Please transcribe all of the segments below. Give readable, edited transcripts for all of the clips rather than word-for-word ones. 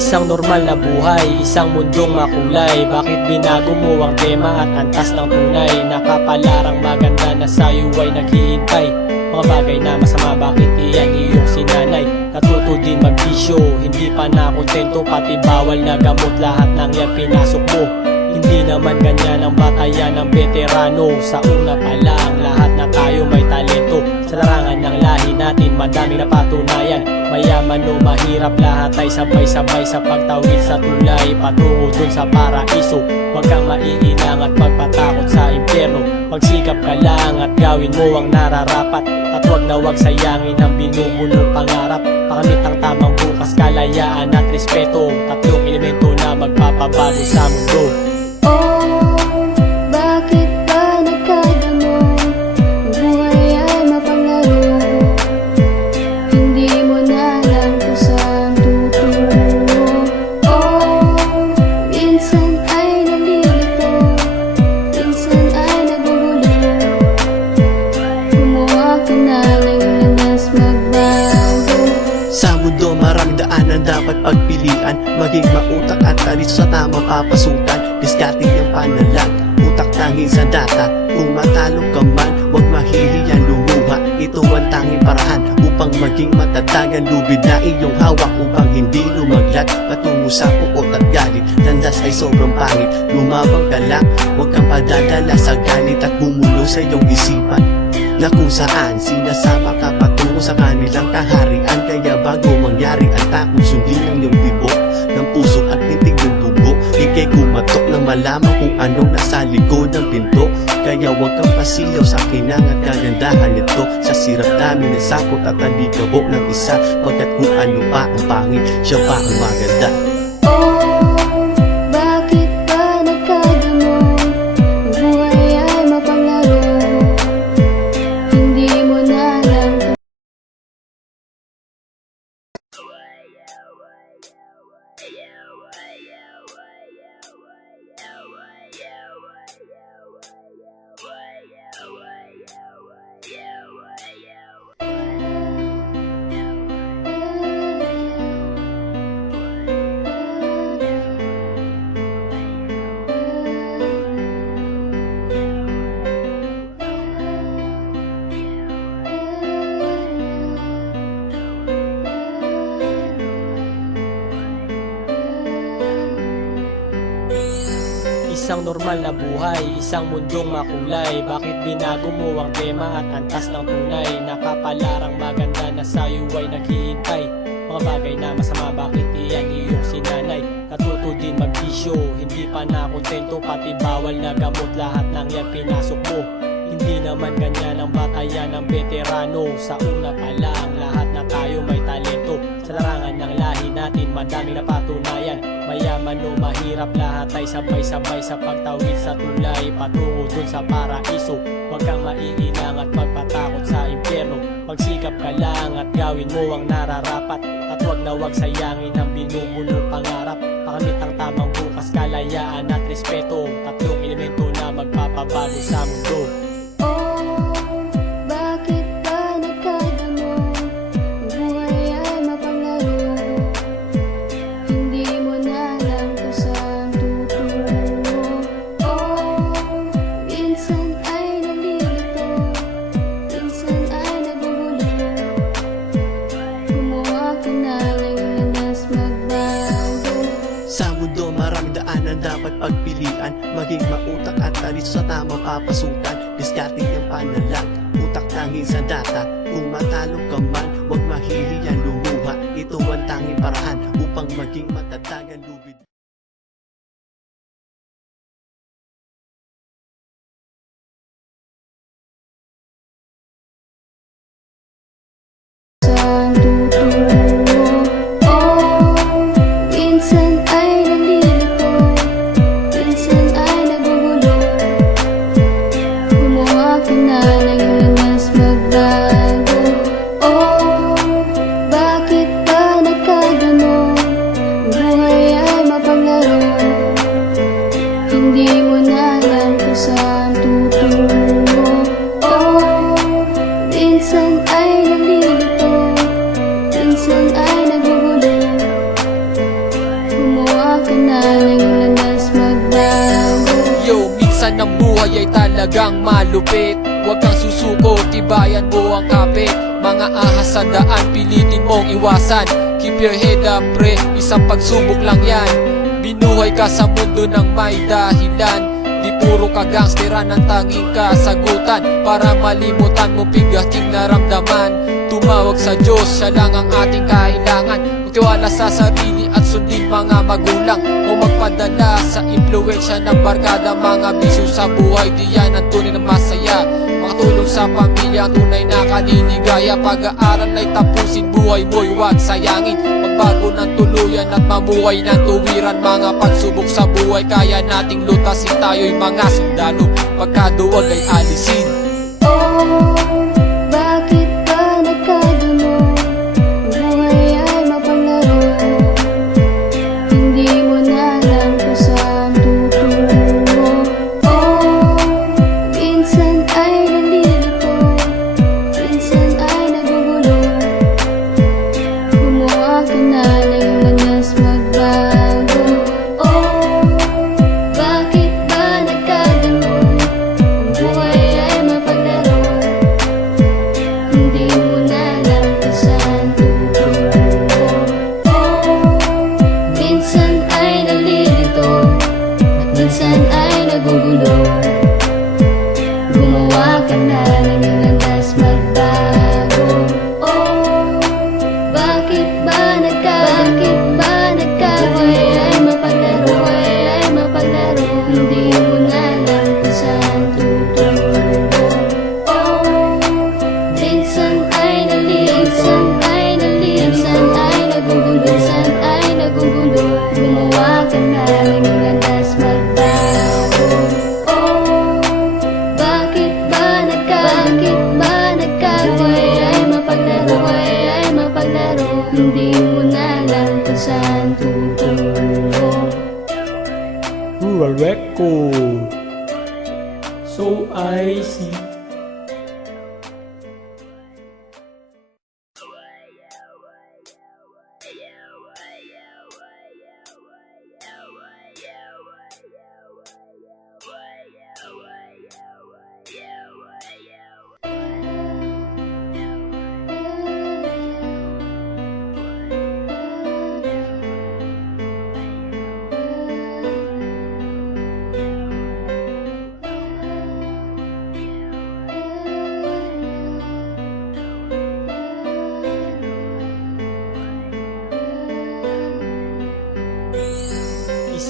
Isang normal na buhay, isang mundong makulay. Bakit binago mo ang tema at antas ng tunay? Nakapalarang maganda na sa'yo ay naghihintay. Mga bagay na masama, bakit iyan iyong sinanay? Natuto din magbisyo, hindi pa nakontento. Pati bawal na gamot, lahat ng yan pinasok mo. Hindi naman ganyan ang batayan ng veterano. Sa una pa lang, lahat na tayo may talento. Sa larangan ng lahi natin, madaming napatunayan. Mayaman o mahirap, lahat ay sabay-sabay sa pagtawid sa tulay patungo dun sa paraiso. Huwag kang maiilang at magpatakot sa impyerno. Magsikap ka lang at gawin mo ang nararapat. At huwag na huwag sayangin ang binubunong pangarap. Pakamit ang tamang bukas, kalayaan at respeto. Tatlong elemento na magpapabago sa mundo. Oh, bakit ba nagkadamo? Buhay ay mapangaro. Hindi mo na lang kung saan tutungo. Oh, minsan ay nalilito, minsan ay nagugulo. Gumawa ka na ngayon mas magbago. Sa mundo maraming daanan dapat pagpilian. Maging mautak at talis sa tamang papasukan. Diskarte ang panalag, utak tanging sa data. Kung matalo ka man, huwag mahihiyan lumuha. Ito ang tanging paraan upang maging matatagan. Lubid na iyong hawak upang hindi lumaglag patungo sa puot at galit. Landas ay sobrang pangit, lumabang ka lang. Huwag kang padadala sa galit at bumulong sa iyong isipan na kung saan sinasama ka patungo sa kanilang kaharian. Kaya bago mangyari ang takong sundin ang iyong tibok ng puso at tintig ng dugo, ikay kumatok na malaman kung anong nasa likod ng pinto. Kaya huwag kang pasilaw sa kinang at kagandahan nito. Sa sirap namin ng sakot at alikabok ng isa, pagkat kung ano pa ang pangit, siya pa ang maganda. Oh, bakit ba nagkadamo? Buhay ay mapangaro. Hindi mo na lang Isang normal na buhay, isang mundong makulay. Bakit binago mo ang tema at antas ng tunay? Nakapalarang maganda na sa'yo ay naghihintay. Mga bagay na masama, bakit iyan iyong sinanay? Natuto din magbisyo, hindi pa nakontento. Pati bawal na gamot, lahat ng yan pinasok mo. Hindi naman ganyan ang batayan ng veterano. Sa una pa lang, lahat na tayo may talento. Sa larangan ng lahi natin, madaming napatunayan. Mayaman o mahirap, lahat ay sabay-sabay sa pagtawid sa tulay patungo dun sa paraiso. Huwag kang maiilang at magpatakot sa impyerno. Magsikap ka lang at gawin mo ang nararapat. At huwag na huwag sayangin ang binubunong pangarap. Pakamit ang tamang bukas, kalayaan at respeto. Tatlong elemento na magpapabago sa mundo. Oh, bakit ba nagkadamo? Buhay ay mapangaro. Hindi mo na lang kung saan tutungo. Oh, minsan ay nalilito, minsan ay nagugulo. Gumawa ka na ngayon mas magbago. Sa mundo maraming daanan dapat pagpilian. Maging mautak at talis sa tamang papasukan. Diskarte ang panalag, utak tanging sa data. Kung matalo ka man, huwag mahihiyan lumuha. Ito ang tanging paraan upang maging matatagan. Lubid Saan buhay ay talagang malupit. Huwag kang susuko, tibayan mo ang kapit. Mga ahas sa daan, pilitin mong iwasan. Keep your head up pre, isang pagsubok lang yan. Binuhay ka sa mundo ng may dahilan. Di puro ka gangsteran ang tanging kasagutan. Para malimutan mo bigating naramdaman. Tumawag sa Diyos, siya lang ang ating kailangan. Magtiwala sa sarili at sundin mga magulang. O magpadala sa impluensya ng barkada. Mga bisyo sa buhay, di yan ang tunay na masaya. Makatulong sa pamilya, tunay na kaniligaya. Pag-aaral ay tapusin, buhay mo'y huwag sayangin. Magbago ng tuluyan at mamuhay ng tuwiran. Mga pagsubok sa buhay, kaya nating lutasin. Tayo'y mga sundalo, pagkaduwag ay alisin. Oh, bakit ba nagkagulo? Buhay ay mapaglaro. Hindi mo na alam kung saan tutungo. Oh, minsan ay nalilito, minsan ay nagugulo. Gumawa ka na ng landas magbago. Oh, bakit ba nagkagulo? Buhay ay mapaglaro. Hindi mo na alam kung saan tutungo. Oh, minsan ay nalilito, at minsan ay nagugulo. Gumawa ka na ng landas magbago. Oh, bakit ba buhay ay mapaglaro? Hindi mo na alam kung saan tutungo. Oh, minsan ay nalilito, minsan ay nagugulo. Gumawa ka na ng landas magbago. Oh, bakit ba buhay ay mapaglaro? Hindi mo na alam kung saan tutungo. Rural Record. So I see.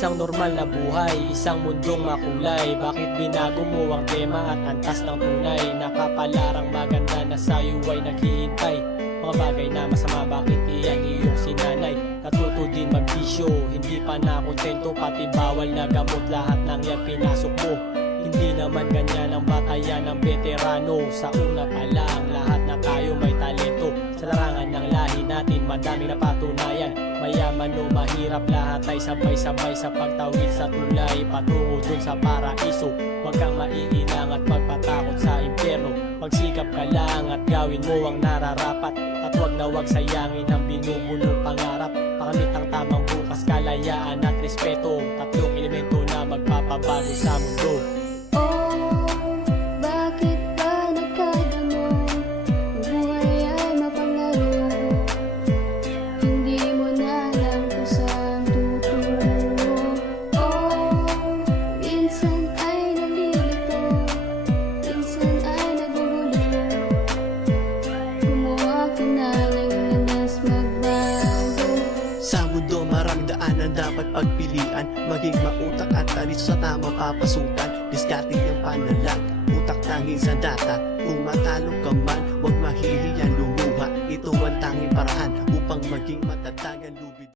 Isang normal na buhay, isang mundong makulay. Bakit binago mo ang tema at antas ng tunay? Nakapalarang maganda na sa'yo ay naghihintay. Mga bagay na masama, bakit iyan iyong sinanay? Natuto din magbisyo, hindi pa nakontento. Pati bawal na gamot, lahat ng yan pinasok mo. Hindi naman ganyan ang batayan ng veterano. Sa una pa lang, lahat na tayo may talento. Sa larangan ng lahi natin, madami na patunayan. Mayaman o mahirap, lahat ay sabay-sabay sa pagtawid sa tulay patungo dun sa paraiso. Huwag kang maiilang at magpatakot sa impyerno. Magsikap ka lang at gawin mo ang nararapat. At huwag na huwag sayangin ang binubunong pangarap. Pakamit ang tamang bukas, kalayaan at respeto. Tatlong elemento na magpapabago sa mundo. Oh, bakit ba nagkagulo? Buhay ay mapaglaro. Hindi mo na alam kung saan tutungo. Oh, minsan ay nalilito, minsan ay nagugulo. Gumawa ka na ng landas magbago. Sa mundo maraming daanan dapat pagpilian. Maging mautak at talis sa tamang papasukan. Diskarte ang panalag, utak tanging sa data. Kung matalo ka man, huwag mahihiyang lumuha. Ito ang tanging paraan upang maging matatag ang lubid.